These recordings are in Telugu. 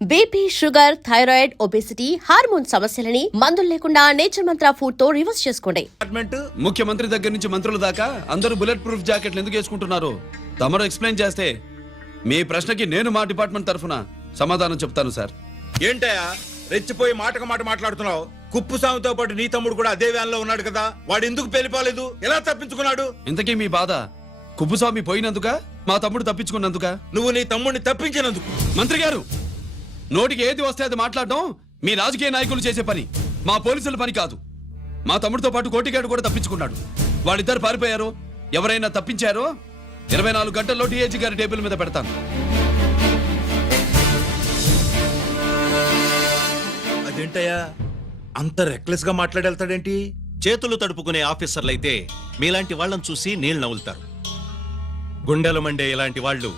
BP, sugar, thyroid, obesity, hormone సమస్యలని మందులు లేకుండా నేచర్ మంత్ర ఫుడ్ తో రివర్స్ చేసుకోండి. ముఖ్యమంత్రి దగ్గర నుంచి మంత్రుల దాకా అందరూ బుల్లెట్ ప్రూఫ్ జాకెట్లు ఎందుకు వేసుకుంటున్నారు? తమరు ఎక్స్ప్లెయిన్ చేస్తే మీ ప్రశ్నకి నేను మా డిపార్ట్మెంట్ తరఫున సమాధానం చెప్తాను సార్. ఏంటయ్యా రెచ్చిపోయి మాటకు మాట మాట్లాడుతున్నావు? కుప్పుస్వామితో పాటు నీ తమ్ముడు కూడా అదే వ్యాన్ లో ఉన్నాడు కదా, వాడు ఎందుకు పెళ్లిపోలేదు? ఎలా తప్పించుకున్నాడు? ఇంతకీ మీ బాధ కుప్పుస్వామి పోయినందుక, మా తమ్ముడు తప్పించుకున్నందుక? నువ్వు నీ తమ్ముడిని తప్పించినందుకు. మంత్రి గారు, నోటికి ఏది వస్తే అది మాట్లాడడం మీ రాజకీయ నాయకులు చేసే పని, మా పోలీసుల పని కాదు. మా తమ్ముడితో పాటు కోటిగాడు కూడా తప్పించుకున్నాడు. వాళ్ళిద్దరు పారిపోయారు. ఎవరైనా తప్పించారో 24 గంటల్లో డిఐజీ గారి టేబుల్ మీద పెడతాను. అదేంటయ్యా అంత రెక్లెస్ గా మాట్లాడేళ్తాడేంటి? చేతులు తడుపుకునే ఆఫీసర్లైతే మీలాంటి వాళ్ళని చూసి నీళ్లు నవ్వులుతారు. గుండెలు మండే ఇలాంటి వాళ్ళు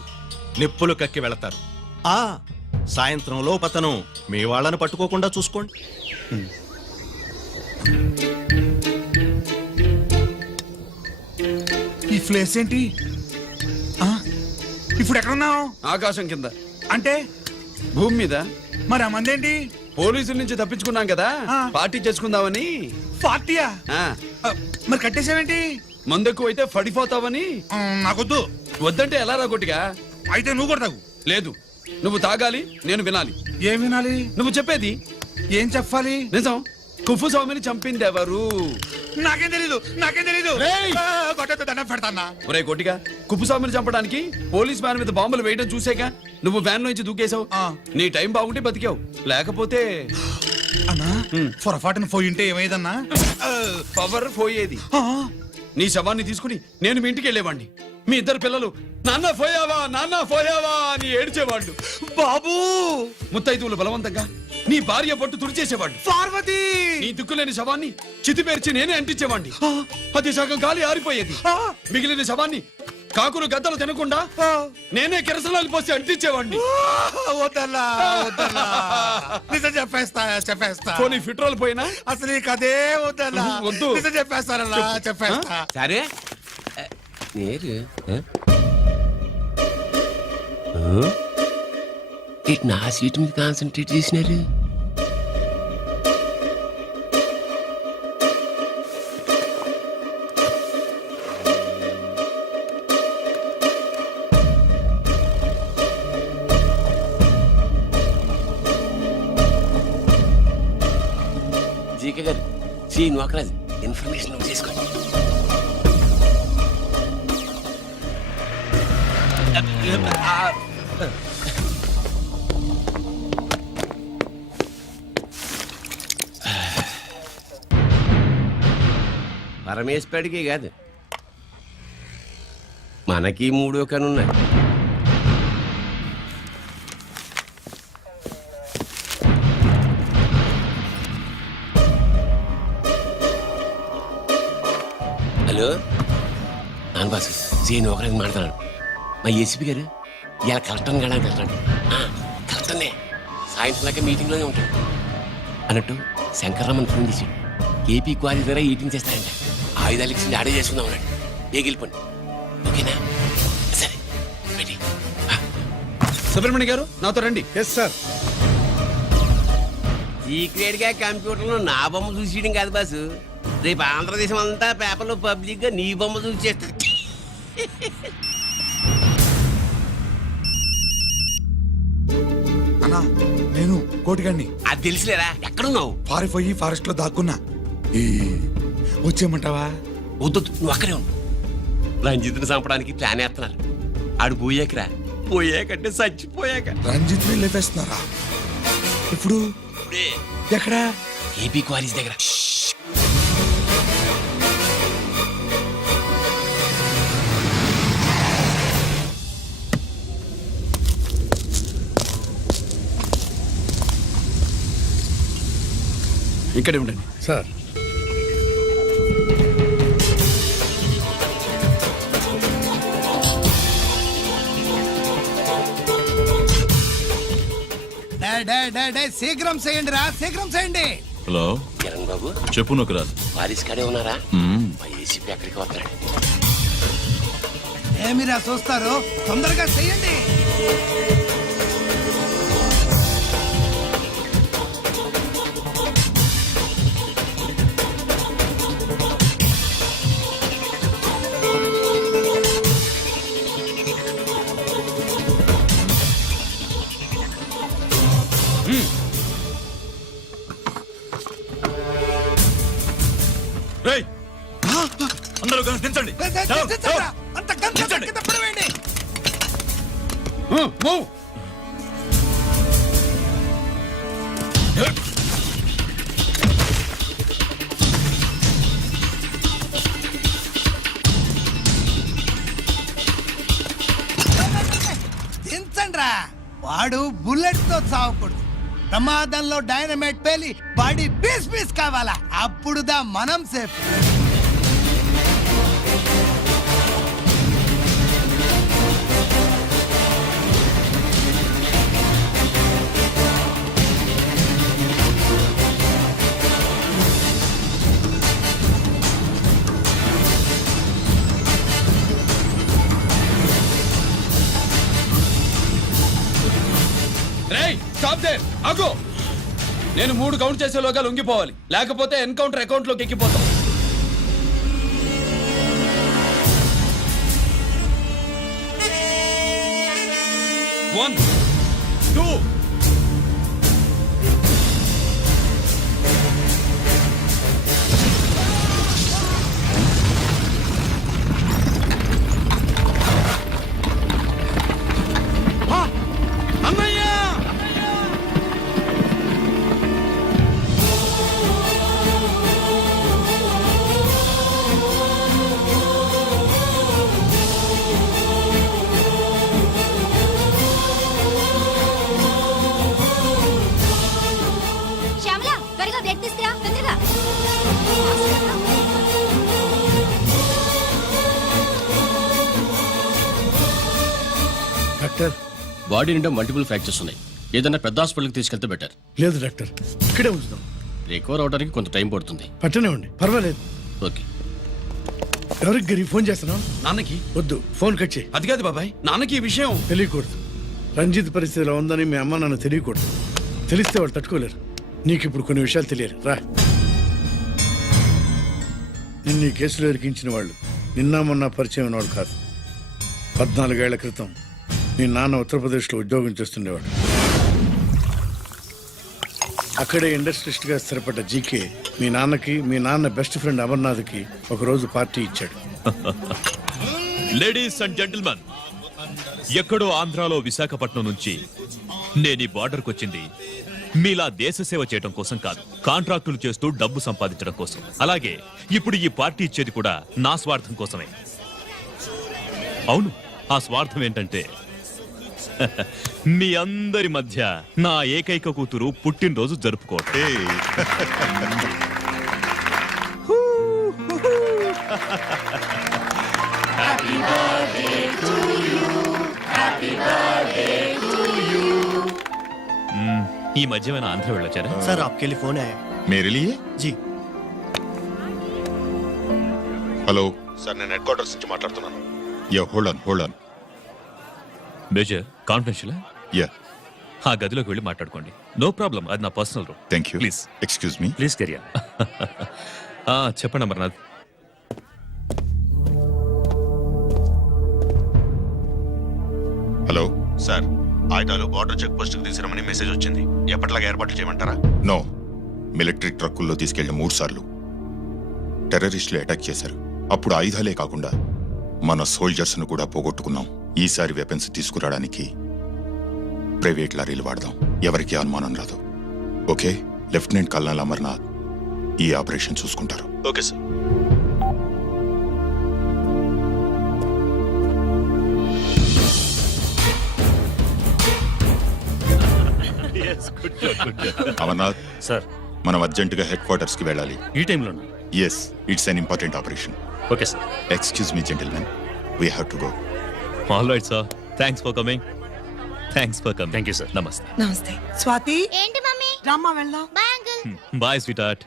నిప్పులు కక్కి వెళతారు. సాయంత్రం లోపతను మీ వాళ్ళను పట్టుకోకుండా చూసుకోండి. ఈ ప్లేస్ ఏంటి? ఇప్పుడు ఎక్కడున్నావు? ఆకాశం కింద. అంటే భూమి మీద. మరి ఆ మందేంటి? పోలీసుల నుంచి తప్పించుకున్నాం కదా, పార్టీ చేసుకుందామని. పార్టీయా? మరి కట్టేసావేంటి? మందెక్కువ అయితే పడిపోతావని. నాకొద్దు. వద్దంటే ఎలా రాగొట్టిగా? అయితే నువ్వు కూడా తాగు. లేదు, నువ్వు తాగాలి, నేను వినాలి. ఏం వినాలి? నువ్వు చెప్పేది. ఏం చెప్పాలి? నిజం. కుప్పుస్వామిని చంపింది ఎవరు? నాకేం తెలీదు, నాకేం తెలీదు. దండం పెడతానా? ఒరే కొట్టిగా, కుప్పుస్వామిని చంపడానికి పోలీస్ వ్యాన్ మీద బాంబులు వేయడం చూసాక నువ్వు వ్యాన్ నుంచి దూకేశావు. నీ టైం బాగుంటే బతికావు, లేకపోతే అన్నా పొరపాటున పోయింటే ఏమైందన్నా? పవర్ పోయేది. నీ శవాన్ని తీసుకుని నేను మీ ఇంటికి వెళ్ళేవాడిని. మీ ఇద్దరు పిల్లలు నాన్న పోయావా, నాన్న పోయావా అని ఏడ్చేవాళ్ళు. బాబు ముత్తైదువులు బలవంతంగా నీ భార్య పట్టు తుడిచేసేవాడు. పార్వతి నీ దిక్కులేని శవాన్ని చితిపేర్చి నేనే అంటించేవాడిని. అది సగం గాలి ఆరిపోయేది. మిగిలిన శవాన్ని కాకులు గద్దలు తినకుండా నేనే కిరసనాలు పోసి అంటించేవాడిని. నిజం చెప్పేస్తా. పోనీ ఫిట్రోల్ పోయినా అసలు ఈ కథే వద్దన్నా. వద్దు. నిజం చెప్పేస్తానన్నా, చెప్పేస్తా. సరే నేరు ఇటు నా సీటు మీద కాన్సన్ట్రేట్ చేసినారు. జీకే గారు, శ్రీ నోకరాజ్ ఇన్ఫర్మేషన్ చేసుకోండి. పరమేశ్వరుడికి కాదు, మనకి 3 కనున్నాయి. హలో నాన్న బాసు, సీన్ ఒకరికి మాట్లాడుతున్నాను. మా ఏసీపీ గారు ఇలా కలెక్టర్ని కాడానికి వెళ్తాడు. కలెక్టర్నే సాయంత్రంలాగా మీటింగ్లోనే ఉంటాడు అన్నట్టు శంకర్రామన్ ఫోన్ చేశాడు. కేపీ క్వారీ ద్వారా ఈటింగ్ చేస్తారంట. ఆయుధాలు ఇచ్చి ఆడే చేసుకుందాం అన్నాడు. ఏగిలిపోండి, ఓకేనా? సరే రెడీ. సుబ్రహ్మణ్య గారు నాతో రండి. Yes sir. సీక్రెట్ గా కంప్యూటర్లో నా బొమ్మ చూసేయడం కాదు బాసు, రేపు ఆంధ్రదేశం అంతా పేపర్లో పబ్లిక్ గా నీ బొమ్మ చూసి చేస్తా. అన్నా నేను కోటిగాడిని. అది తెలిసిలేరా? ఎక్కడున్నావు? పారిపోయి ఫారెస్ట్ లో దాక్కున్నా. వచ్చేయమంటావా? వద్దు, నువ్వు అక్కడే ఉన్నావు. రంజిత్ని చంపడానికి ప్లాన్ వేస్తున్నారు. ఆడు పోయాకరా, పోయాకంటే చచ్చిపోయాక. రంజిత్ లేపేస్తున్నారా? ఇప్పుడు ఎక్కడా? ఏపీ క్వారీస్ దగ్గర. ఇక్కడే ఉండండి సార్. శీఘ్రం చేయండి రా, శీఘ్రం చేయండి. హలో కిరణ్ బాబు, చెప్పు నొకరాజు. వారిస్ కాడే ఉన్నారా? మా ఏసీపీ ఎక్కడికి వస్తాడు? ఏమిరా చూస్తారు, తొందరగా చెయ్యండి. రేయ్ అందరూ కలిసి దించండి అంత గంట కింద పడవేయండి. మూవ్. దించండ్రా. వాడు బుల్లెట్ తో చావకూడదు. ప్రమాదంలో డైనమైట్ పేలి బాడీ పీస్ పీస్ కావాలా, అప్పుడుదా మనం సేఫ్. రేయ్ స్టాప్ దే, ఆగు. నేను 3 కౌంట్ చేసేలోగా లొంగిపోవాలి, లేకపోతే ఎన్కౌంటర్ అకౌంట్ లోకి ఎక్కిపోతాం. 1 2 అన్నయ్య. శ్యామల త్వరగా బ్లడ్ తీసుకురా తొందరగా. డాక్టర్ బాడీ నిండా మల్టిపుల్ ఫ్రాక్చర్స్ ఉన్నాయి. ఏదైనా పెద్ద హాస్పిటల్కి తీసుకెళ్తే బెటర్. లేదు డాక్టర్, ఇక్కడే ఉంచుదాం. రికవర్ అవడానికి కొంత టైం పడుతుంది. పట్టనే ఉండి పర్వాలేదు. ఓకే. ఎవరికి గిరి ఫోన్ చేస్తున్నావు? నాన్నకి. వద్దు, ఫోన్ కట్ చేయి. అది కాదు బాబాయ్, నాన్నకి ఈ విషయం తెలియకూడదు. రంజిత్ పరిస్థితిలో ఉందని మీ అమ్మ నాన్న తెలియకూడదు. తెలిస్తే వాళ్ళు తట్టుకోలేరు. నీకు ఇప్పుడు కొన్ని విషయాలు తెలియాలి. రా. నిన్ను ఈ కేసులో ఇరికించిన వాళ్ళు నిన్న మొన్న పరిచయం ఉన్నవాడు కాదు. 14 ఏళ్ల క్రితం మీ నాన్న ఉత్తరప్రదేశ్లో ఉద్యోగం చేస్తుండేవాడు. అక్కడే ఇండస్ట్రియలిస్ట్గా స్థిరపడ్డ జీకే మీ నాన్నకి, మీ నాన్న బెస్ట్ ఫ్రెండ్ అమర్నాథ్కి ఒకరోజు పార్టీ ఇచ్చాడు. లేడీస్ అండ్ జెంటిల్మెన్, ఎక్కడో ఆంధ్రాలో విశాఖపట్నం నుంచి నేను ఈ బార్డర్కి వచ్చింది మీలా దేశ సేవ చేయడం కోసం కాదు, కాంట్రాక్టులు చేస్తూ డబ్బు సంపాదించడం కోసం. అలాగే ఇప్పుడు ఈ పార్టీ ఇచ్చేది కూడా నా స్వార్థం కోసమే. అవును, ఆ స్వార్థం ఏంటంటే మీ అందరి మధ్య నా ఏకైక కూతురు పుట్టినరోజు జరుపుకోవటం. ఈ మధ్యమైన ఆంధ్ర వెళ్ళొచ్చారా? సార్ आपके लिए फोन आया. मेरे लिए जी. హలో సార్, నేను హెడ్ క్వార్టర్స్ నుంచి మాట్లాడుతున్నాను. Yeah hold on major confidential. Yeah ఆ గదిలోకి వెళ్ళి మాట్లాడుకోండి. నో ప్రాబ్లం, అది నా personal room. Thank you. Please excuse me. Please career. చెప్పండి అమర్నాథ్. హలో సార్, ఆయుధాలు బార్డర్ చెక్ పోస్ట్ కి తీసుకురమని మెసేజ్ వచ్చింది. ఎప్పటిలాగా ఏర్పాట్లు చేయమంటారా? నో, మిలిటరీ ట్రక్కుల్లో తీసుకెళ్లిన 3 సార్లు టెర్రరిస్టులు అటాక్ చేశారు. అప్పుడు ఆయుధాలే కాకుండా మన సోల్జర్స్ ను కూడా పోగొట్టుకున్నాం. ఈసారి వెపన్స్ తీసుకురావడానికి ప్రైవేట్ లారీలు వాడదాం. ఎవరికి అనుమానం రాదు. ఓకే? లెఫ్టినెంట్ కల్నల్ అమర్నాథ్ ఈ ఆపరేషన్ చూసుకుంటారు. Okay sir. అమర్నాథ్ సార్, మనం అర్జెంటుగా హెడ్ క్వార్టర్స్ కి వెళ్ళాలి. ఈ టైంలో yes, it's an important operation. Okay sir. Excuse me gentlemen, we have to go. All right sir, thanks for coming. Thank you sir. నమస్తే. నమస్తే. స్వాతి, ఏంటి మమ్మీ? రామ్మా వెళ్దాం. Bye uncle. Bye sweetheart.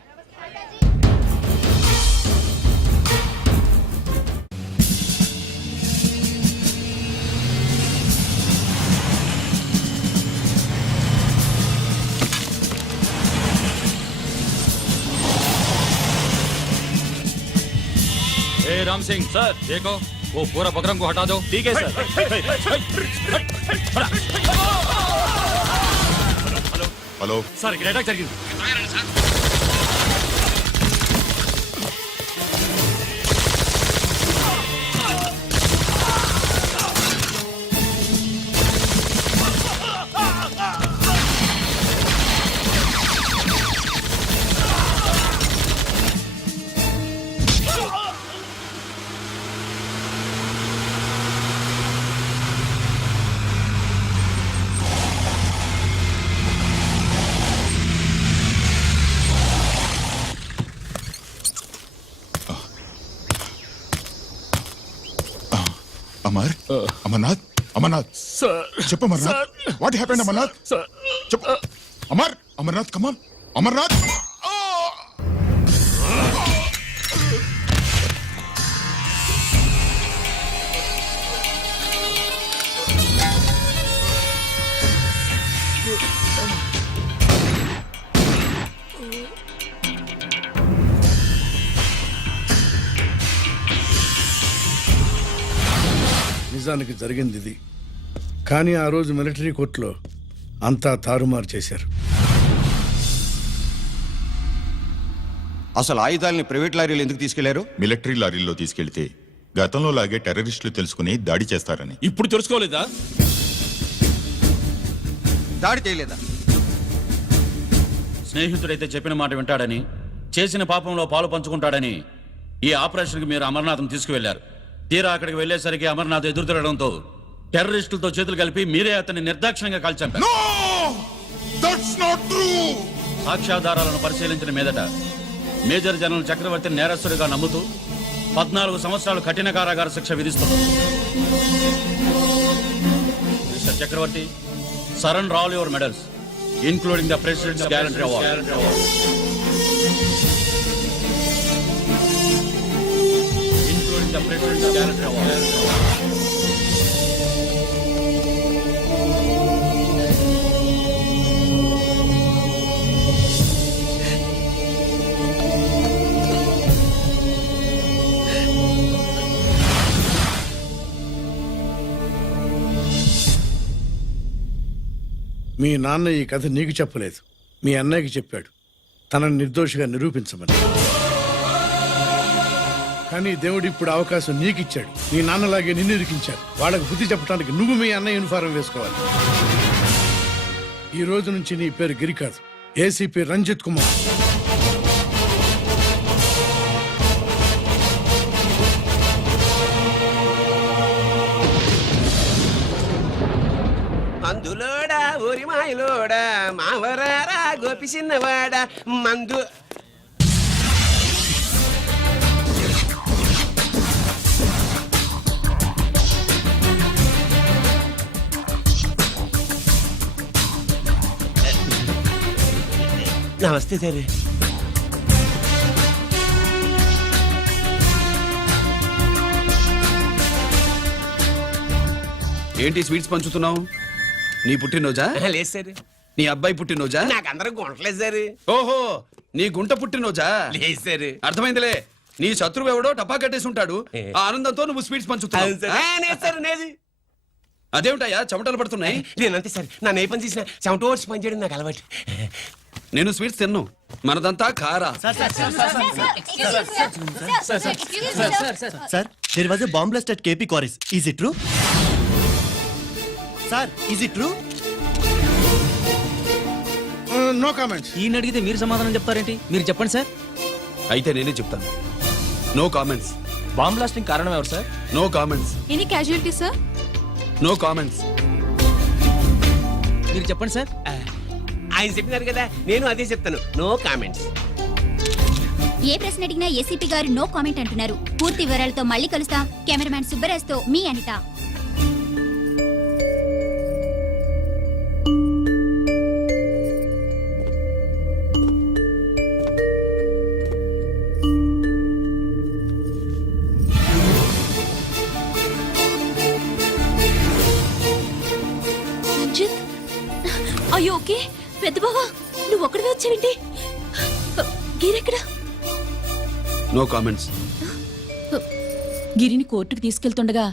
Ram Singh sir, देखो वो पूरा बकरम को हटा दो. ठीक है सर. హలో సార్ ఇక్కడ అటాక్ జరిగింది. అమర్ అమర్నాథ్ అమర్నాథ్ చెప్పు అమర్నాథ్ వాట్ హ్యాపెండ్ అమర్నాథ్ చెప్పు అమర్ అమర్నాథ్ కమాన్ అమర్నాథ్ నిజానికి జరిగింది ఇది. కానీ ఆ రోజు మిలిటరీ కోర్టులో అంతా తారుమారు చేశారు. అసలు ఆయుధాలని ప్రైవేట్ లారీలు ఎందుకు తీసుకెళ్లారు? మిలిటరీ లారీల్లో తీసుకెళ్తే గతంలో లాగే టెర్రరిస్టులు తెలుసుకుని దాడి చేస్తారని. ఇప్పుడు తెలుసుకోలేదా? దాడి చేయలేదా? స్నేహితుడైతే చెప్పిన మాట వింటాడని, చేసిన పాపంలో పాలు పంచుకుంటాడని ఈ ఆపరేషన్కి మీరు అమర్నాథ్ని తీసుకువెళ్లారు. తీరా అక్కడికి వెళ్లేసరికి అమర్నాథ్ ఎదురు తిరగడంతో టెర్రరిస్టులతో చేతులు కలిపి మీరే అతన్ని నిర్దాక్షిణ్యంగా కాల్చారు. సాక్ష్యాధారాలను పరిశీలించిన మీదట మేజర్ జనరల్ చక్రవర్తిని నేరస్తుడిగా నమ్ముతూ 14 సంవత్సరాలు కఠిన కారాగార శిక్ష విధిస్తున్నారు. Mister Chakravarthi, surrender all your medals including the president's guarantee award. The President's Guarantee Award. మీ నాన్న ఈ కథ నీకు చెప్పలేదు, మీ అన్నయ్యకి చెప్పాడు, తనని నిర్దోషిగా నిరూపించమని. కానీ దేవుడు ఇప్పుడు అవకాశం నీకిచ్చాడు. నీ నాన్నలాగే నిన్ను ఇరికించాడు. వాళ్ళకు బుద్ధి చెప్పడానికి నువ్వు మీ అన్న యూనిఫారం వేసుకోవాలి. ఈ రోజు నుంచి నీ పేరు గిరి కాదు, ఏసీపీ రంజిత్ కుమార్. మందులోడా ఊరి మాయలోడా మావరారా గోపి చిన్నవాడా మందు. నమస్తే సార్. ఏంటి స్వీట్స్ పంచుతున్నావు? నీ పుట్టినరోజా? లేదు సార్. నీ అబ్బాయి పుట్టినరోజా? నాకు అందరూ గుంటలేదు సార్. ఓహో, నీ గుంట పుట్టినరోజా? లేదు సార్. అర్థమైందిలే. నీ శత్రువు ఎవడో టపా కట్టేసి ఉంటాడు. ఆ ఆనందంతో నువ్వు స్వీట్స్ పంచుతున్నావు. అదేమిటయ్యా చెమటలు పడుతున్నాయి? నేనంతే సార్. నా ఏ పని చేసిన చెమట ఓడ్చి పని చేయడం నాకు అలవాటు. నేను స్వీట్స్ తిన్ను, మనదంతా కారా. Sir, there was a bomb blast at KP Quarries. Is it true? Sir, is it true? No comments. ఈయన అడిగితే మీరు సమాధానం చెప్తారేంటి? మీరు చెప్పండి సార్. అయితే నేనే చెప్తాను. No comments. బాంబ్ బ్లాస్టింగ్ కారణం ఎవరు sir? No comments. Any casualty sir? No comments. మీరు చెప్పండి సార్. ఆయన చెప్పినారు కదా, నేను అదే చెప్తాను. No comments. ఏ ప్రశ్న అడిగినా ఏసీపీ గారు నో కామెంట్ అంటున్నారు. పూర్తి వివరాలతో మళ్ళీ కలుస్తాం. కెమెరామ్యాన్ సుబ్బరాజ్తో మీ అనిత. అయ్యో ఓకే. పెద్ద బావా, నువ్వు ఒక్కడే వచ్చావేంటి? గిరెక్కడా? No comments. గిరిని కోర్టుకు తీసుకెళ్తుండగా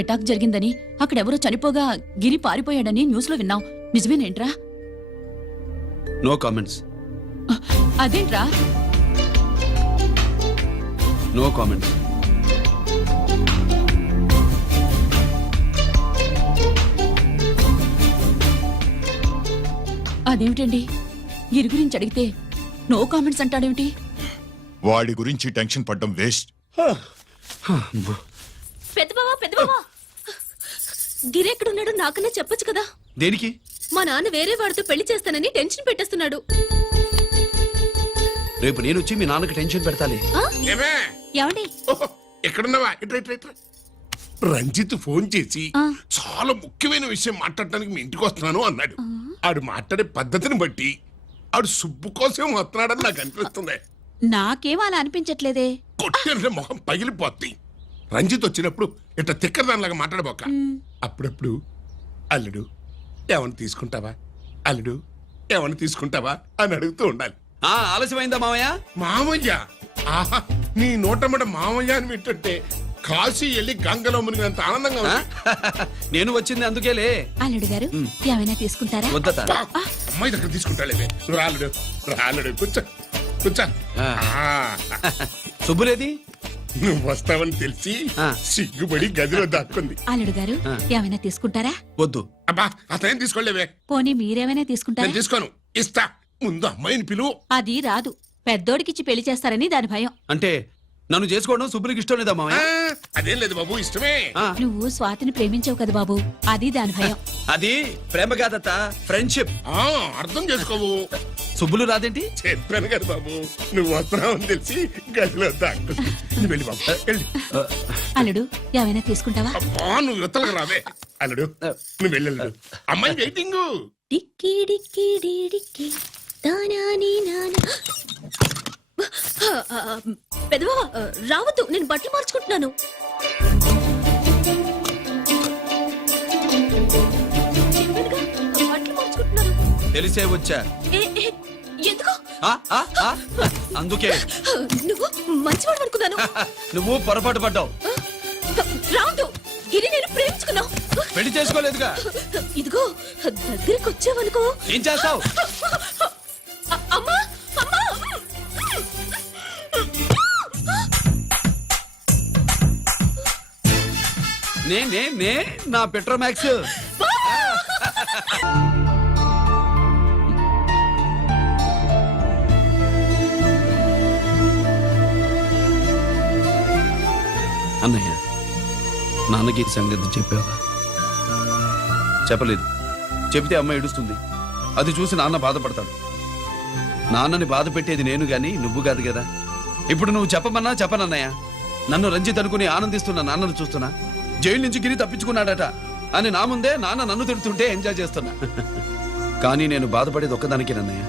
అటాక్ జరిగిందని, అక్కడెవరో చనిపోగా గిరి పారిపోయాడని న్యూస్ లో విన్నాం. నిజమేనేంట్రా? No comments. అదేంట్రా? No comments. అదేమిటండి, గిరి గురించి అడిగితే నో కామెంట్స్ అంటాడేమిటి? వాడి గురించి టెన్షన్ పడ్డం వేస్ట్. పెద్దబావా, గిరి ఎక్కడున్నాడు నాకన్నా చెప్పొచ్చు కదా. దేనికి? మా నాన్న వేరే వాడితో పెళ్లి చేస్తానని టెన్షన్ పెట్టేస్తున్నాడు. రేపు నేను వచ్చి మీ నాన్నకి టెన్షన్ పెడతాలే. ఏమే ఏమండి? ఎక్కడున్నావా? ఇట్రా. రంజిత్ ఫోన్ చేసి చాలా ముఖ్యమైన విషయం మాట్లాడటానికి మీ ఇంటికి వస్తున్నాను అన్నాడు. ఆడు మాట్లాడే పద్ధతిని బట్టి ఆడు సుబ్బు కోసం వస్తున్నాడని నాకు అనిపిస్తుంది. నాకేం అలా అనిపించట్లేదే. కొట్టిన మొహం పగిలిపోద్ది. రంజిత్ వచ్చినప్పుడు ఇట్లా తిక్కదానిలాగా మాట్లాడబోక. అప్పుడప్పుడు అల్లుడు ఏమని తీసుకుంటావా, అల్లుడు ఏమని తీసుకుంటావా అని అడుగుతూ ఉండాలి. ఆలస్యమైందా మామయ్య? మామయ్య, ఆహా, నీ నోటమ్మట మామయ్య అని వింటుంటే కాశీ వెళ్ళి గంగలో మునిగినంత ఆనందంగా ఉంది. నేను వచ్చింది అందుకేలే. అల్లుడు గారు ఏమైనా తీసుకుంటారా? వద్దట. అమ్మాయి దగ్గర తీసుకుంటాలేవే. రాలుడు కూర్చో. సుబ్బులేది? నువ్వు వస్తావని తెలిసి సిగ్గుపడి గదిలో దాక్కుంది. అల్లుడు గారు ఏమైనా తీసుకుంటారా? వద్దు. అబ్బా, అతనేం తీసుకోలేవే. పోనీ మీరేమైనా తీసుకుంటారా? నేను తీసుకోను, ఇస్తా. ముందు అమ్మాయిని పిలువు. అది రాదు. పెద్దోడికిచ్చి పెళ్లి చేస్తారని దాని భయం. అంటే నన్ను చేసుకోవడం సుబ్బులకి ఇష్టం లేదా మామయ్య? అదేం లేదు బాబు, ఇష్టమే. నువ్వు స్వాతిని ప్రేమించావు కదా బాబు, అది దాని భయం. అది ప్రేమ కాదత్త, ఫ్రెండ్షిప్. అర్థం చేసుకోవు. సుబ్బులు రాదేంటి? చెప్పాను కదా బాబు, నువ్వు వస్తున్నావని తెలిసి గదిలో దాక్కుంది. నువ్వు వెళ్ళి బాబు, వెళ్ళి. అల్లుడు ఏమైనా తీసుకుంటావా? అబ్బా, నువ్వు యువతలకు రావే. అల్లుడు నువ్వు వెళ్ళు. అమ్మాయి వెయిటింగ్. డిక్కి డిక్కి డిక్కి దానాని నానా. పెదవా రావద్దు, నేను బట్టలు మార్చుకుంటున్నాను. బట్టలు మార్చుకుంటున్నాను. తెలిసే వచ్చా. ఎందుకు? అందుకే. నువ్వు మంచివాడు అనుకున్నాను. నువ్వు పొరపాటు పడ్డావు. రావద్దు, ఇది నేను ప్రేమించుకున్నావు. పెళ్లి చేసుకోలేదుగా. ఇదిగో దగ్గరికి వచ్చావనుకో. ఏం చేస్తావు? అమ్మా, అమ్మా. నే నా పెట్రోమాక్స్. అన్నయ్య, నాన్నకి సంగతి చెప్పావా? చెప్పలేదు. చెబితే అమ్మ ఏడుస్తుంది. అది చూసి నాన్న బాధపడతాడు. నాన్నని బాధ పెట్టేది నేను గాని నువ్వు కాదు కదా. ఇప్పుడు నువ్వు చెప్పమన్నా చెప్పనన్నయ్య. నన్ను రంజిత్ అనుకుని ఆనందిస్తున్న నాన్నను చూస్తున్నా. జైలు నుంచి గిరి తప్పించుకున్నాడట అని నా ముందే నాన్న నన్ను తిడుతుంటే ఎంజాయ్ చేస్తున్నా. కానీ నేను బాధపడేది ఒక్కదానికి నన్నయ్య.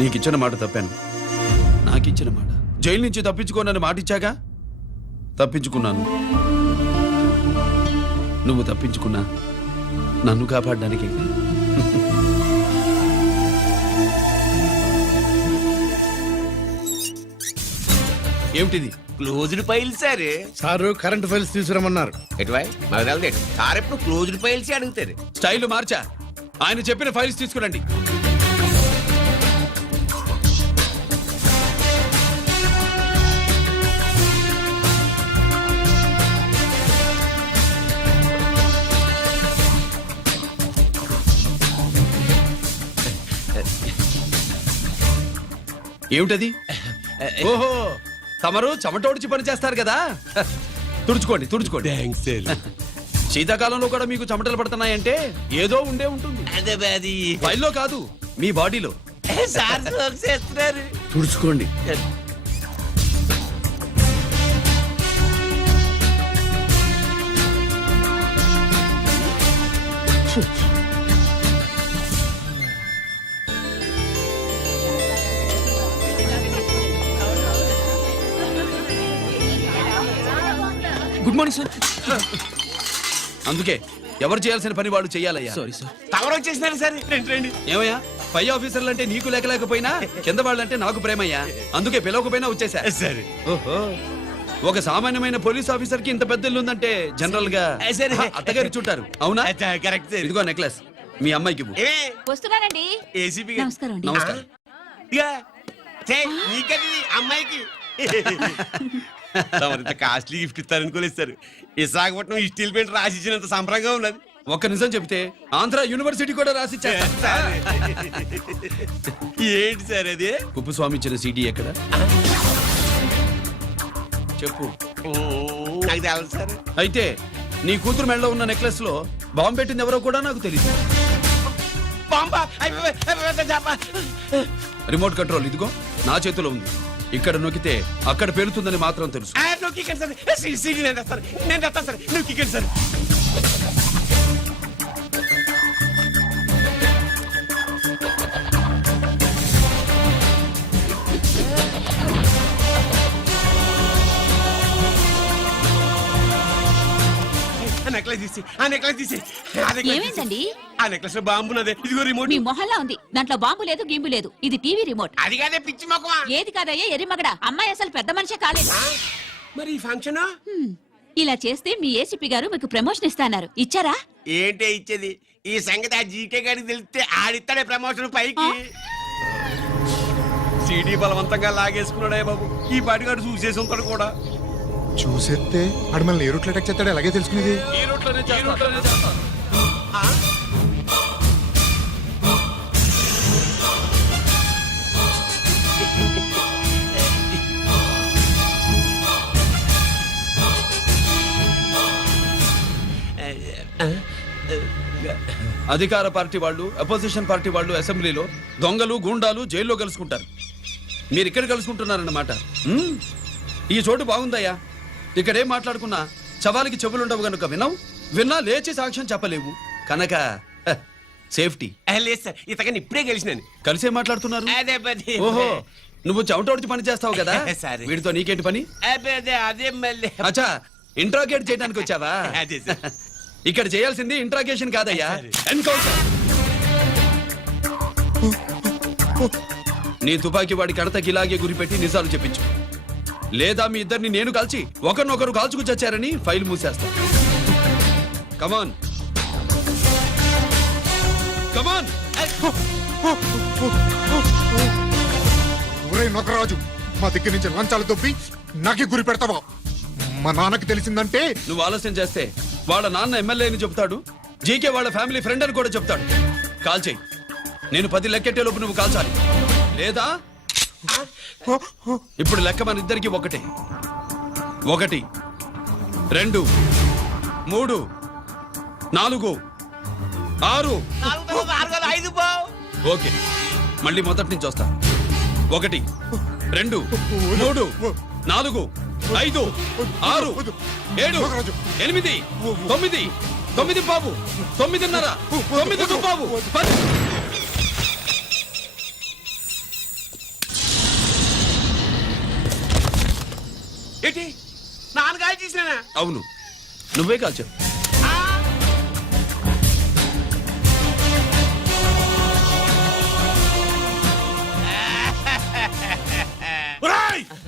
నీకిచ్చిన మాట తప్పాను. నాకిచ్చిన మాట. జైలు నుంచి తప్పించుకోనని మాట ఇచ్చాగా తప్పించుకున్నాను. నువ్వు తప్పించుకున్నా నన్ను కాపాడడానికి. ఏమిటిది? Closed file sir. Sir current files తీసుకురమ్మన్నారు. ఎటువై మాకు తెలదేడు సార్ ఎప్పుడు క్లోజ్డ్ ఫైల్స్ అడుగుతారు. స్టైల్ మార్చా. ఆయన చెప్పిన ఫైల్స్ తీసుకురండి. ఏమిటది? ఓహో, తమరు చెమటోడిచి పని చేస్తారు కదా. తుడుచుకోండి. Thanks sir. శీతాకాలంలో కూడా మీకు చెమటలు పడుతున్నాయంటే ఏదో ఉండే ఉంటుంది. అదే ఫైల్లో కాదు, మీ బాడీలో. సార్ చేస్తున్నారు. తుడుచుకోండి. Good morning sir. అందుకే ఎవరు చేయాల్సిన పని వాళ్ళు చెయ్యాలయ్యా. Sorry sir. తవరు వచ్చేసినారు సార్. రండి. ఏమయ్యా, పై ఆఫీసర్లు అంటే నీకు లేకపోయినా కింద వాళ్ళంటే నాకు ప్రేమయ్యా. అందుకే పిలవకపోయినా వచ్చేసా. సరే. ఓహో, ఒక సామాన్యమైన పోలీస్ ఆఫీసర్ కి ఇంత పెద్ద ఇల్లు ఉందంటే జనరల్ గా సరే. అత్తగారు చుట్టారు. అవునా? Correct sir. ఇదిగో నెక్లెస్. మీ అమ్మాయికి ఇవ్వు. వస్తున్నానండి. ఏసీపీ నమస్కారం అండి. నమస్కారం. నీకది అమ్మాయికి ఇంత కాస్ట్లీ గిఫ్ట్ ఇస్తారనుకోలేదు సార్. విశాఖపట్నం ఈ స్టీల్ పెయింట్ రాసి ఇచ్చినంత సంబరంగా ఉన్నది. ఒక్క నిజం చెప్తే ఆంధ్ర యూనివర్సిటీ కూడా రాసిచ్చా. ఏంటి సార్ అది? కుప్పస్వామి ఇచ్చిన సీడీ ఎక్కడ చెప్పు. నాకు తెలదు సార్. అయితే నీ కూతురు మెడలో ఉన్న నెక్లెస్ లో బాంబు పెట్టింది ఎవరో కూడా నాకు తెలియదు. బాంబా రిమోట్ కంట్రోల్ ఇదిగో నా చేతిలో ఉంది. ఇక్కడ నొక్కితే అక్కడ పేలుతుందని మాత్రం తెలుసు. నేను తెస్తాను సార్. నువ్వు సార్. ఆ నెక్లెస్ తీసి ఏమైందండి? ఆ నెక్లెస్ లో బాంబు ఉన్నదే. ఇదిగో రిమోట్. మీ మొహల్లా ఉంది. దాంట్లో బాంబు లేదు, గింబు లేదు. ఇది టీవీ రిమోట్. అది కాదే పిచ్చి మొక్కవా. ఏది కాదయ్యా ఎర్రిమగడ. అమ్మాయి అసలు పెద్ద మనిషే కాలేదు. మరి ఈ ఫంక్షన్ ఇలా చేస్తే మీ ఏసీపీ గారు మీకు ప్రమోషన్ ఇస్తాన్నారు. ఇచ్చారా? ఏంటే ఇచ్చేది? ఈ సంగతి ఆ జీకే గారికి తెలిస్తే ఆడిస్తాడే ప్రమోషన్ పైకి. సీడీ బలవంతంగా లాగేసుకున్నాడే బాబు. ఈ పాటిగాడు చూసేసి ఉంటాడు కూడా. చూసేస్తే అడు మనల్ని ఏ రూట్లో అటాక్ చేస్తాడు అలాగే తెలుసుకునేది. ఈ రూట్లోనే చేస్తా. అధికార పార్టీ వాళ్ళు, అపోజిషన్ పార్టీ వాళ్ళు అసెంబ్లీలో, దొంగలు గూండాలు జైల్లో కలుసుకుంటారు. మీరు ఇక్కడ కలుసుకుంటున్నారన్నమాట. ఈ చోటు బాగుందయ్యా. ఇక్కడేం మాట్లాడుకున్నా చవాలికి చెవులుండవు గనుక విన్నా లేచి సాక్ష్యం చెప్పలేవు కనుక సేఫ్టీ. లేదు సార్, ఇతగాని ఇప్పుడే కలిసినాను. కలిసే మాట్లాడుతున్నారు. అదే పని. ఓహో, నువ్వు చెమటోడిచి పని చేస్తావు కదా. సరే. వీడితో నీకేంటి పని? అదే మళ్ళీ. అచ్చా, ఇంట్రాగేట్ చేయడానికి వచ్చావా? అదే సార్. ఇక్కడ చేయాల్సింది ఇంట్రాగేషన్ కాదయ్యా, ఎన్కౌంటర్. నీ తుపాకీ వాడి కడతకి ఇలాగే గురిపెట్టి నిజాలు చెప్పించు. లేదా మీ ఇద్దరిని నేను కాల్చి ఒకరినొకరు కాల్చుకు చచ్చారని ఫైల్ మూసేస్తా. కమాన్ కమాన్. ఒరే నొకరాజు, మా దగ్గర నుంచి లంచాలు దొబ్బి నాకే గురి పెడతావా? మా నాన్నకి తెలిసిందంటే నువ్వు ఆలస్యం చేస్తే వాళ్ళ నాన్న ఎమ్మెల్యే అని చెప్తాడు, జీకే వాళ్ళ ఫ్యామిలీ ఫ్రెండ్ అని కూడా చెప్తాడు. కాల్ చేయి. నేను 10 లెక్కెట్టే లోపు నువ్వు కాల్చాలి. లేదా ఇప్పుడు లెక్క మన ఇద్దరికి ఒకటే. 1 2 3 4 6. ఓకే, మళ్ళీ మొదటి నుంచి వస్తా. 1 2 3 4 5 6 7 8 9 9 బాబు 9:30 9 బాబు 10. ఏంటి నాన్నగారు చేసినా? అవును, నువ్వే కాల్చావు.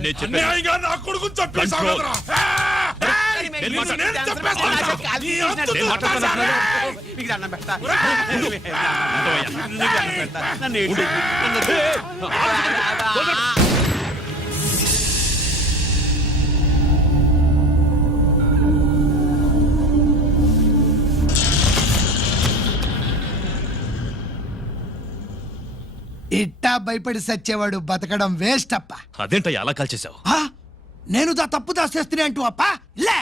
నేను చెప్పాను. నా కొడుకు చంపేశావు Control. కదరా. నేను మాట్లాడను. నేను చంపేస్తాను. నేను మాట్లాడతాను. మీకు దండం పెడతా. ఇట్టా భయపడి సచ్చేవాడు బతకడం వేస్ట్ అప్ప. అదేంటయ్యా అలా కాల్చేశావు? నేను దా తప్పు దాచేస్తున్నా అంటూ అప్ప లే.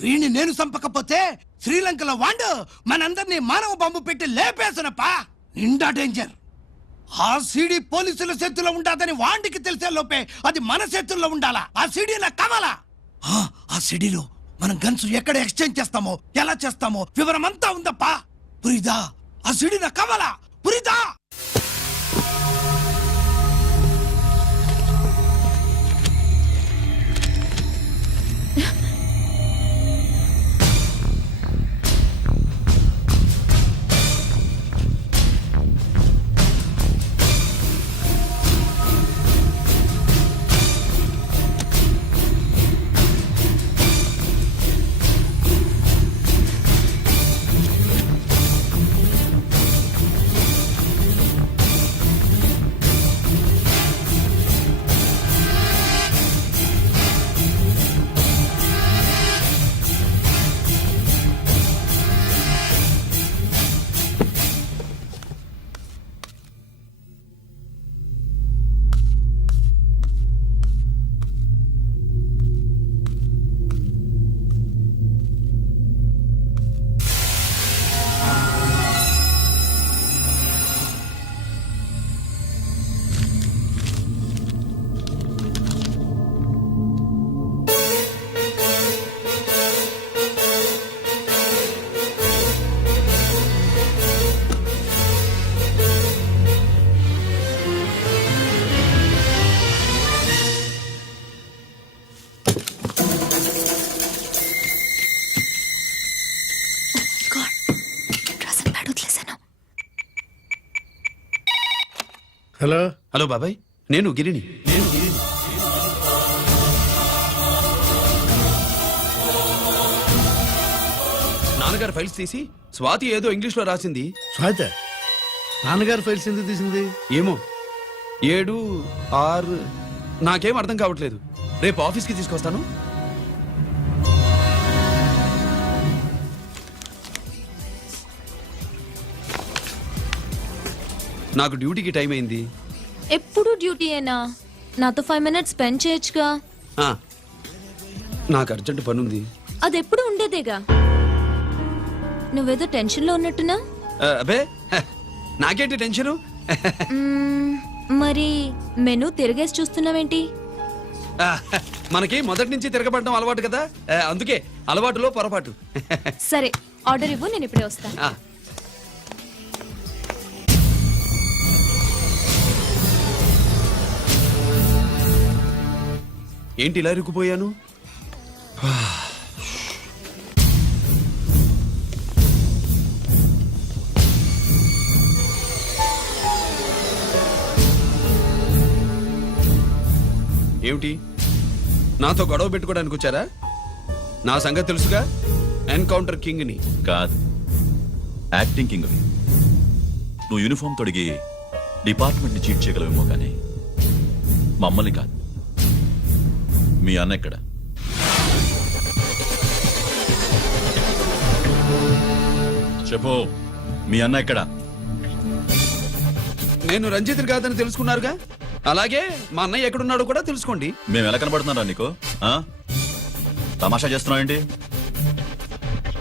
వీణ్ణి నేను చంపకపోతే శ్రీలంకలో వాండు మనందరినీ మానవ బాంబు పెట్టి లేపేసునప్పా. నిండా డేంజర్. ఆ సీడీ పోలీసుల చేతుల్లో ఉండాదని వాండికి తెలిసే లోపే అది మన చేతుల్లో ఉండాలా. ఆ సీడీ నాకు కావాలా. ఆ సీడీలో మనం గన్స్ ఎక్కడ ఎక్స్చేంజ్ చేస్తామో, ఎలా చేస్తామో వివరం అంతా ఉందప్పా. పురిదా, ఆ సీడీ నాకు కావాలా. పురిదా. హలో హలో బాబాయ్, నేను గిరిని. నాన్నగారు ఫైల్స్ తీసి స్వాతి ఏదో ఇంగ్లీష్లో రాసింది. స్వాతి నాన్నగారు ఫైల్స్ ఎందుకు తీసింది? ఏమో 7, 6 నాకేం అర్థం కావట్లేదు. రేపు ఆఫీస్కి తీసుకొస్తాను. నాకు డ్యూటీకి టైం అయింది. ఎప్పుడు డ్యూటీయేనా? నాతో 5 minutes స్పెండ్ చేయొచ్చుగా. ఆ, నాకు అర్జెంట్ పని ఉంది. అది ఎప్పుడు ఉండేదేగా. నువ్వేదో టెన్షన్లో ఉన్నట్టున్నా. అబే హ, నాకేంటి టెన్షను? మరి మెనూ తిరగేసి చూస్తున్నావేంటి? ఆ, మనకి మొదటి నుంచి తిరగబడడం అలవాటు కదా, అందుకే అలవాటులో పొరపాటు. సరే ఆర్డర్ ఇవ్వు, నేను ఇప్పుడే వస్తా. ఆ, ఏంటి ఇలా ఇరుక్కుపోయాను? ఏమిటి, నాతో గొడవ పెట్టుకోవడానికి వచ్చారా? నా సంగతి తెలుసుగా, ఎన్కౌంటర్ కింగ్ని. కాదు, యాక్టింగ్ కింగ్. నువ్వు యూనిఫామ్ తొడిగి డిపార్ట్మెంట్ని చీట్ చేయగలవేమో కానీ మమ్మల్ని కాదు. మీ అన్న ఎక్కడ? చెప్పు, మీ అన్న ఎక్కడ? నేను రంజిత్ కాదని తెలుసుకున్నారుగా, అలాగే మా అన్నయ్య ఎక్కడున్నాడో కూడా తెలుసుకోండి. మేము ఎలా కనబడుతున్నారా నీకు? ఆ? తమాషా చేస్తున్నావేంటి?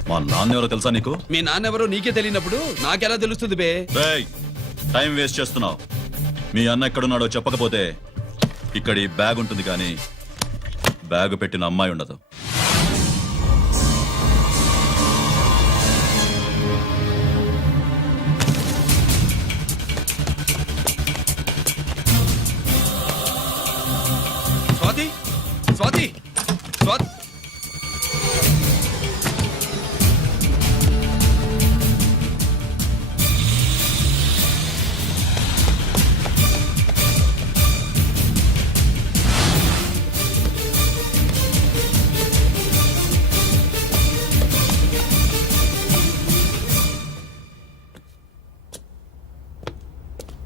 మా నాన్న ఎవరో తెలుసా నీకు? మీ నాన్నెవరో నీకే తెలియనప్పుడు నాకెలా తెలుస్తుంది బే? రేయ్, టైం వేస్ట్ చేస్తున్నావు. మీ అన్న ఎక్కడున్నాడో చెప్పకపోతే ఇక్కడ ఈ బ్యాగ్ ఉంటుంది కానీ బ్యాగ్ పెట్టిన అమ్మాయి ఉండదు. Swathi, Swathi, Swathi.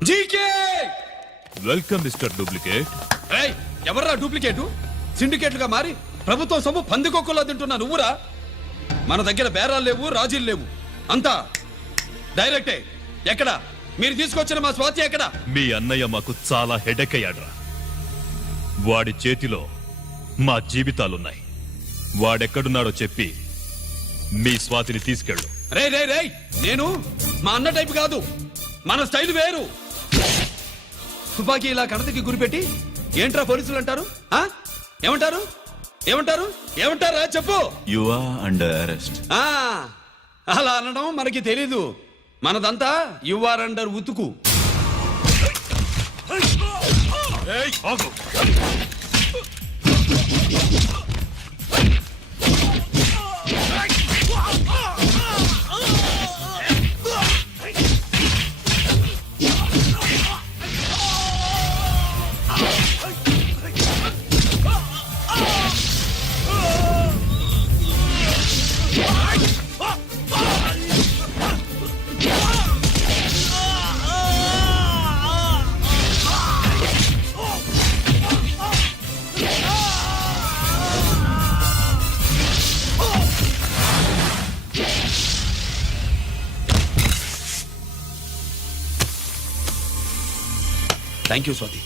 GK! Welcome mister duplicate. ఏయ్, ఎవర్రా డూప్లికేటు? సిండికేట్లుగా మారి ప్రభుత్వం సొమ్ము పందికొక్కులా తింటున్నా నువ్వురా? మన దగ్గర బేరాలు లేవు, రాజీలు లేవు, అంతా డైరెక్టే. ఎక్కడ మీరు తీసుకొచ్చిన మా స్వాతి ఎక్కడ? మీ అన్నయ్య మాకు చాలా హెడెక్ అయ్యాడ్రా. వాడి చేతిలో మా జీవితాలున్నాయి. వాడెక్కడున్నాడో చెప్పి మీ స్వాతిని తీసుకెళ్ళు. రే రే రే, నేను మా అన్న టైపు కాదు, మన స్టైల్ వేరు. తుపాకీ ఇలా కణతకి గురిపెట్టి ఏంట్రా పోలీసులు అంటారు? ఆ? ఏమంటారు? ఏమంటారు? ఏమంటారా చెప్పు. You are under arrest. ఆ, అలా అనడం మనకి తెలీదు. మనదంతా యు ఆర్ అండర్ ఉతుకు. Thank you Swathi.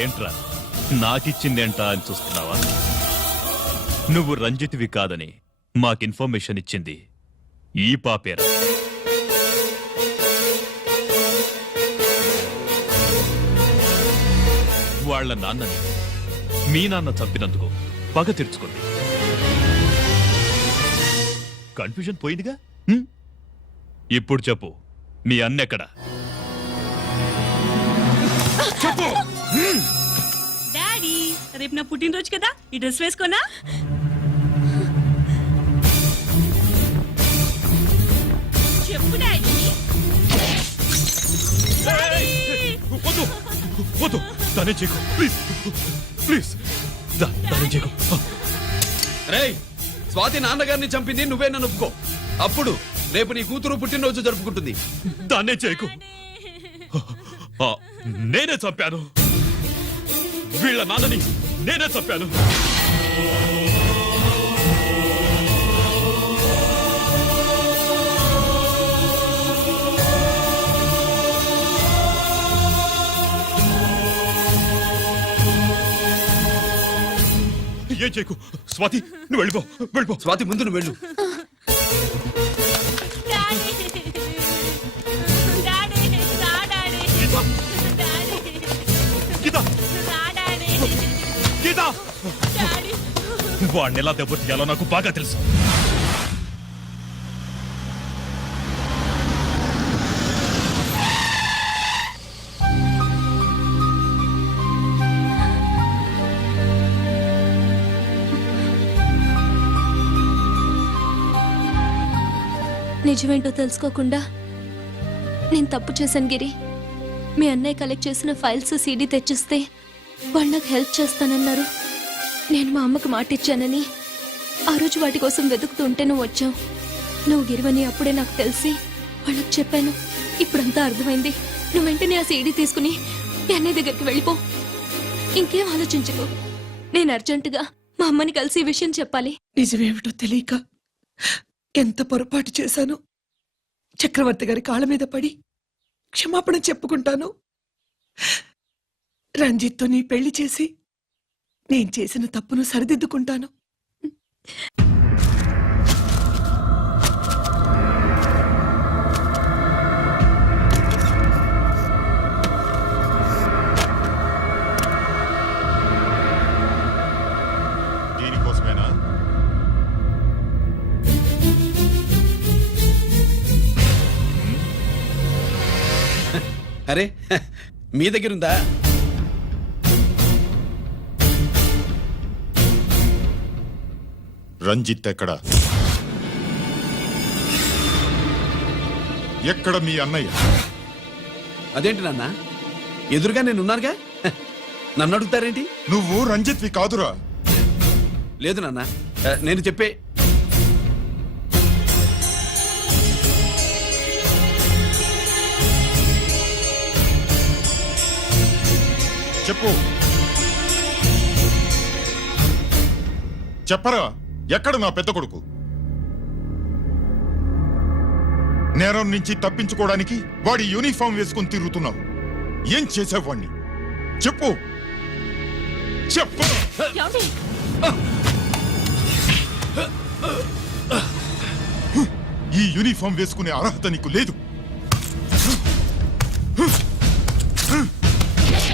ఏంట్రా నాకిచ్చిందేంటా అని చూస్తున్నావా? నువ్వు రంజిత్వి కాదని మాకు ఇన్ఫర్మేషన్ ఇచ్చింది ఈ పాపేరా. వాళ్ళ నాన్నని మీ నాన్న చంపినందుకు పగ తీర్చుకుంది. కన్ఫ్యూజన్ పోయిందిగా. ఇప్పుడు చెప్పు, మీ అన్నెక్కడ? డాడీ, రేపు నా పుట్టినరోజు కదా, ఈ డ్రెస్ వేసుకోనా? దానే చేయకు ప్లీజ్ ప్లీజ్ దానే చేయకు రేయ్ స్వాతి నాన్నగారిని చంపింది నువ్వే నన్ను ఒప్పుకో. అప్పుడు రేపు నీ కూతురు పుట్టినరోజు జరుపుకుంటుంది. దాన్నే చేయకు ఆ, నేనే చంపాను వీళ్ళ నాన్నని నేనే చంపాను. ఏం చేయకు స్వాతి నువ్వు వెళ్ళిపో స్వాతి ముందు నువ్వు వెళ్ళు. గీత గీత వాడిని ఎలా దెబ్బతీయాలో నాకు బాగా తెలుసు. నిజమేంటో తెలుసుకోకుండా నేను తప్పు చేశాను గిరి. మీ అన్నయ్య కలెక్ట్ చేసిన ఫైల్స్ సీడీ తెచ్చిస్తే వాళ్ళు నాకు హెల్ప్ చేస్తానన్నారు. నేను మా అమ్మకి మాట ఇచ్చానని ఆ రోజు వాటి కోసం వెతుకుతూ ఉంటే నువ్వు వచ్చావు. నువ్వు గిరివని అప్పుడే నాకు తెలిసి వాళ్ళకి చెప్పాను. ఇప్పుడంతా అర్థమైంది. నువ్వు వెంటనే ఆ సీడీ తీసుకుని మీ అన్నయ్య దగ్గరికి వెళ్ళిపో. ఇంకేం ఆలోచించకు. నేను అర్జెంటుగా మా అమ్మని కలిసి ఈ విషయం చెప్పాలి. నిజమేమిటో తెలియక ఎంత పొరపాటు చేశాను. చక్రవర్తి గారి కాళ్ళ మీద పడి క్షమాపణ చెప్పుకుంటాను. రంజిత్తో నీ పెళ్లి చేసి నేను చేసిన తప్పును సరిదిద్దుకుంటాను. దీనికోసమేనా అరే మీ దగ్గరుందా? రంజిత్ ఎక్కడా? ఎక్కడ మీ అన్నయ్య? అదేంటి నాన్న ఎదురుగా నేను ఉన్నానుగా. నన్ను అడుగుతారేంటి? నువ్వు రంజిత్వి కాదురా. లేదు నాన్న నేను చెప్పే చెప్పు. చెప్పరా ఎక్కడ నా పెద్ద కొడుకు? నేరం నుంచి తప్పించుకోవడానికి వాడి యూనిఫామ్ వేసుకుని తిరుగుతున్నావు. ఏం చేసావు వాణ్ణి? చెప్పు చెప్పు. ఈ యూనిఫామ్ వేసుకునే అర్హత నీకు లేదు.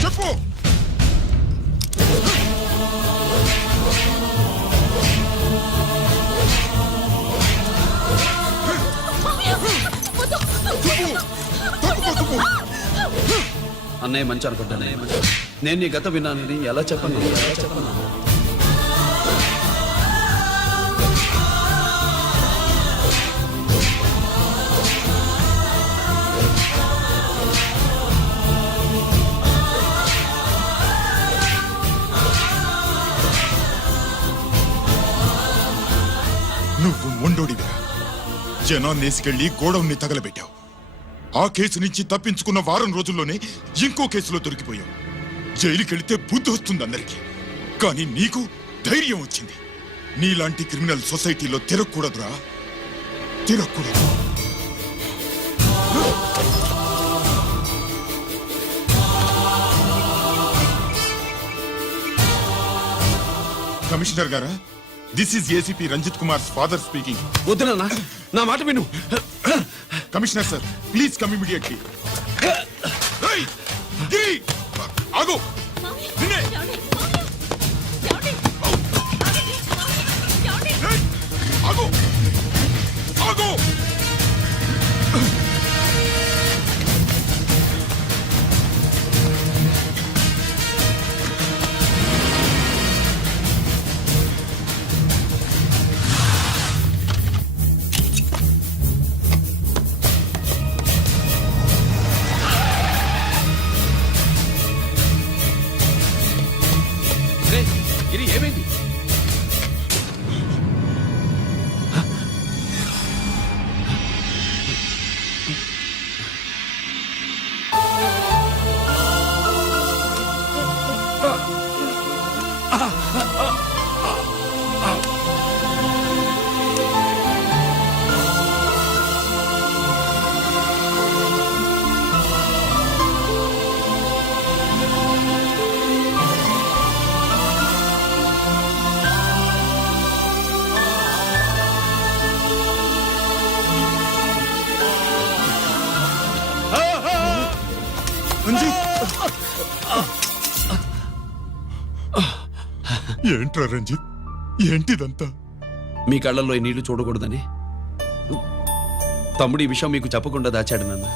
చెప్పు. అన్నయ్య మంచి అనుకుంటానే. నేను నీ గత విన్నానని ఎలా చెప్పను? నువ్వు మొండోడిగా జనాన్నేసుకెళ్లి గోడౌన్ని తగలబెట్టావు. ఆ కేసు నుంచి తప్పించుకున్న వారం రోజుల్లోనే ఇంకో కేసులో దొరికిపోయావు. జైలుకెళ్తే బుద్ధి వస్తుంది అందరికీ, కానీ నీకు ధైర్యం వచ్చింది. నీలాంటి క్రిమినల్ సొసైటీలో తిరగకూడదురా, తిరగకూడదు. కమిషనర్ గారా, this is ACP Ranjith Kumar father speaking. వద్దు నాన్న, నా మాట విను. Commissioner sir, please come immediately. ఆగు. నిన్నే. ఆగు. ఆగు. ఏంట్రా రంజిత్, ఏంటిదంతా? మీ కళ్ళల్లో ఈ నీళ్లు చూడకూడదని తమ్ముడు ఈ విషయం మీకు చెప్పకుండా దాచాడు నాన్న.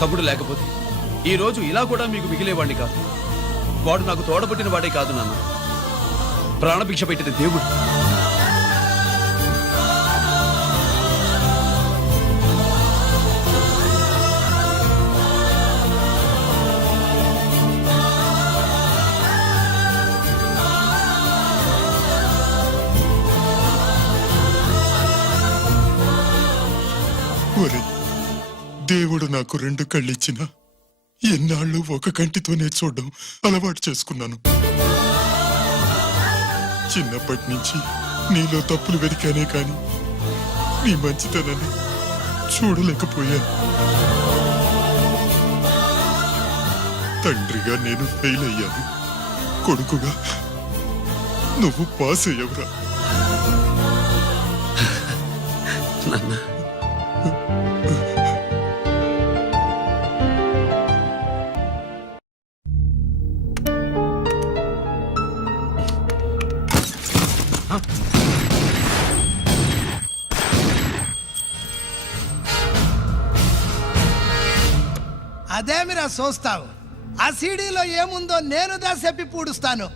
తమ్ముడు లేకపోతే ఈ రోజు ఇలా కూడా మీకు మిగిలేవాడిని కాదు. వాడు నాకు తోడబుట్టిన వాడే కాదు నాన్న, ప్రాణభిక్ష పెట్టిన దేవుడు. ఒరే, దేవుడు నాకు 2 కళ్ళిచ్చినా ఎన్నాళ్ళు ఒక కంటితోనే చూడడం అలవాటు చేసుకున్నాను. చిన్నప్పటి నుంచి నీలో తప్పులు వెతికానే కాని నీ మంచితనాన్ని చూడలేకపోయాను. తండ్రిగా నేను ఫెయిల్ అయ్యాను, కొడుకుగా నువ్వు పాస్ అయ్యవురా. నాన్న, అదేమిరా చూస్తావు? ఆ సీడీలో ఏముందో నేను దా చెప్పి పూడుస్తాను.